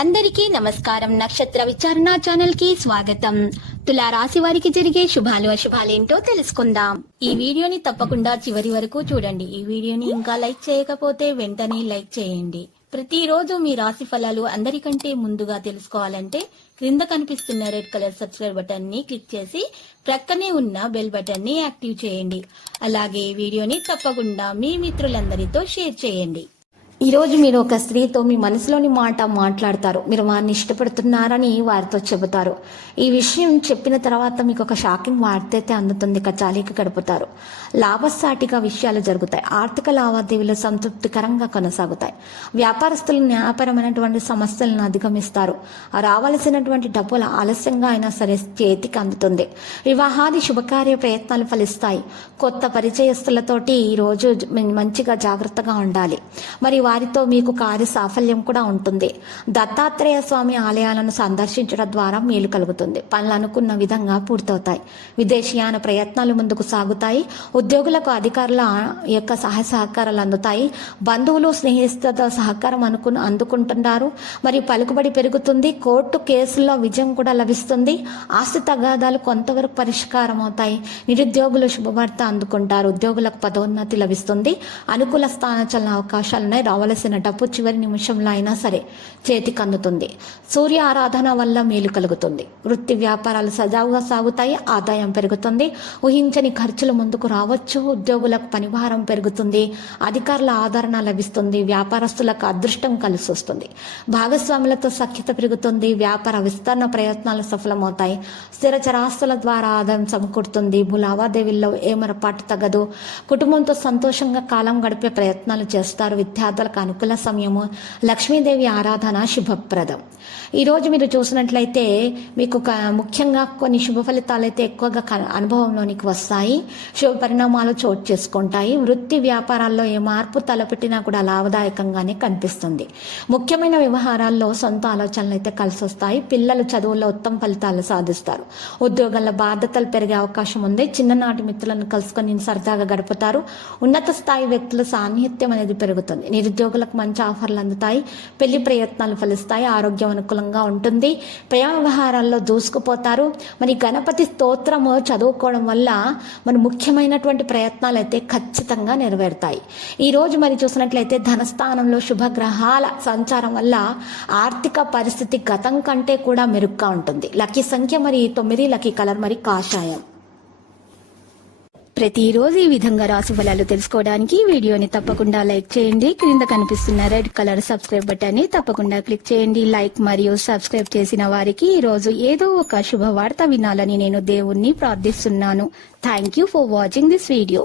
అందరికీ నమస్కారం. నక్షత్ర విచారణ ఛానల్ కి స్వాగతం. తులా రాశి వారికి జరిగే శుభాలు అశుభాలేంటో తెలుసుకుందాం. ఈ వీడియోని తప్పకుండా చివరి వరకు చూడండి. ఈ వీడియోని ఇంకా లైక్ చేయకపోతే వెంటనే లైక్ చేయండి. ప్రతిరోజు మీ రాశి ఫలాలు అందరికంటే ముందుగా తెలుసుకోవాలంటే క్రింద కనిపిస్తున్న రెడ్ కలర్ సబ్స్క్రైబ్ బటన్ ని క్లిక్ చేసి ప్రక్కనే ఉన్న బెల్ బటన్ ని యాక్టివ్ చేయండి. అలాగే ఈ వీడియోని తప్పకుండా మీ మిత్రులందరితో షేర్ చేయండి. ఈ రోజు మీరు ఒక స్త్రీతో మీ మనసులోని మాట మాట్లాడతారు. మీరు వారిని ఇష్టపడుతున్నారని వారితో చెబుతారు. ఈ విషయం చెప్పిన తర్వాత మీకు ఒక షాకింగ్ వార్త అయితే అందుతుంది. కచాలీకి గడుపుతారు. లాభసాటిగా విషయాలు జరుగుతాయి. ఆర్థిక లావాదేవీలు సంతృప్తికరంగా కొనసాగుతాయి. వ్యాపారస్తులు న్యాయపరమైనటువంటి సమస్యలను అధిగమిస్తారు. రావాల్సినటువంటి డబ్బులు ఆలస్యంగా అయినా సరే చేతికి అందుతుంది. వివాహాది శుభకార్య ప్రయత్నాలు ఫలిస్తాయి. కొత్త పరిచయస్తులతోటి ఈ రోజు మంచిగా జాగ్రత్తగా ఉండాలి. మరి వారితో మీకు కార్య సాఫల్యం కూడా ఉంటుంది. దత్తాత్రేయ స్వామి ఆలయాలను సందర్శించడం ద్వారా మేలు కలుగుతుంది. పనులు అనుకున్న విధంగా పూర్తవుతాయి. విదేశీయాన ప్రయత్నాలు ముందుకు సాగుతాయి. ఉద్యోగులకు అధికారుల యొక్క సహాయ సహకారాలు అందుతాయి. బంధువులు స్నేహితులతో సహకారం అందుకుంటున్నారు. మరి పలుకుబడి పెరుగుతుంది. కోర్టు కేసుల్లో విజయం కూడా లభిస్తుంది. ఆస్తి తగాదాలు కొంతవరకు పరిష్కారం అవుతాయి. నిరుద్యోగులు శుభవార్త అందుకుంటారు. ఉద్యోగులకు పదోన్నతి లభిస్తుంది. అనుకూల స్థానచలన అవకాశాలున్నాయి. రావలసిన డబ్బు చివరి నిమిషంలో అయినా సరే చేతికి అందుతుంది. సూర్య ఆరాధన వల్ల మేలు కలుగుతుంది. వృత్తి వ్యాపారాలు సజావుగా సాగుతాయి. ఆదాయం పెరుగుతుంది. ఊహించని ఖర్చులు ముందుకు రావచ్చు. ఉద్యోగులకు పనిభారం పెరుగుతుంది. అధికారుల ఆదరణ లభిస్తుంది. వ్యాపారస్తులకు అదృష్టం కలిసి వస్తుంది. భాగస్వాములతో సఖ్యత పెరుగుతుంది. వ్యాపార విస్తరణ ప్రయత్నాలు సఫలమవుతాయి. స్థిర చరాస్తుల ద్వారా ఆదాయం సమకూరుతుంది. భూ లావాదేవీల్లో ఏమరపాటు తగ్గదు. కుటుంబంతో సంతోషంగా కాలం గడిపే ప్రయత్నాలు చేస్తారు. విద్యార్థులకు అనుకూల సమయము. లక్ష్మీదేవి ఆరాధన శుభప్రదం. ఈరోజు మీరు చూసినట్లయితే మీకు ముఖ్యంగా కొన్ని శుభ ఫలితాలు అయితే ఎక్కువగా అనుభవంలోనికి వస్తాయి. శుభ పరిణామాలు చోటు చేసుకుంటాయి. వృత్తి వ్యాపారాల్లో ఏ మార్పు తలపెట్టినా కూడా లాభదాయకంగానే కనిపిస్తుంది. ముఖ్యమైన వ్యవహారాల్లో సొంత ఆలోచనలు అయితే కలిసి వస్తాయి. పిల్లలు చదువుల్లో ఉత్తమ ఫలితాలు సాధిస్తారు. ఉద్యోగాల్లో బాధ్యతలు పెరిగే అవకాశం ఉంది. చిన్ననాటి మిత్రులను కలుసుకొని సరదాగా గడుపుతారు. ఉన్నత స్థాయి వ్యక్తుల సాన్నిహిత్యం అనేది పెరుగుతుంది. నిరుద్యోగులకు మంచి ఆఫర్లు అందుతాయి. పెళ్లి ప్రయత్నాలు ఫలిస్తాయి. ఆరోగ్యం అనుకూలంగా ఉంటుంది. ప్రయాణ వ్యవహారాల్లో దూసుకుపోతారు. మరి గణపతి స్తోత్రము చదువుకోవడం వల్ల మన ముఖ్యమైనటువంటి ప్రయత్నాలు అయితే ఖచ్చితంగా నెరవేరుతాయి. ఈ రోజు మరి చూసినట్లయితే ధనస్థానంలో శుభగ్రహాల సంచారం వల్ల ఆర్థిక పరిస్థితి గతం కంటే కూడా మెరుగ్గా ఉంటుంది. లక్కీ సంఖ్య మరి 9. లక్కీ కలర్ మరి కాషాయం. ప్రతిరోజు ఈ విధంగా రాశి ఫలాలు తెలుసుకోవడానికి వీడియోని తప్పకుండా లైక్ చేయండి. క్రింద కనిపిస్తున్న రెడ్ కలర్ సబ్స్క్రైబ్ బటన్ ని తప్పకుండా క్లిక్ చేయండి. లైక్ మరియు సబ్స్క్రైబ్ చేసిన వారికి ఈ రోజు ఏదో ఒక శుభవార్త వినాలని నేను దేవుణ్ణి ప్రార్థిస్తున్నాను. Thank you for watching this video.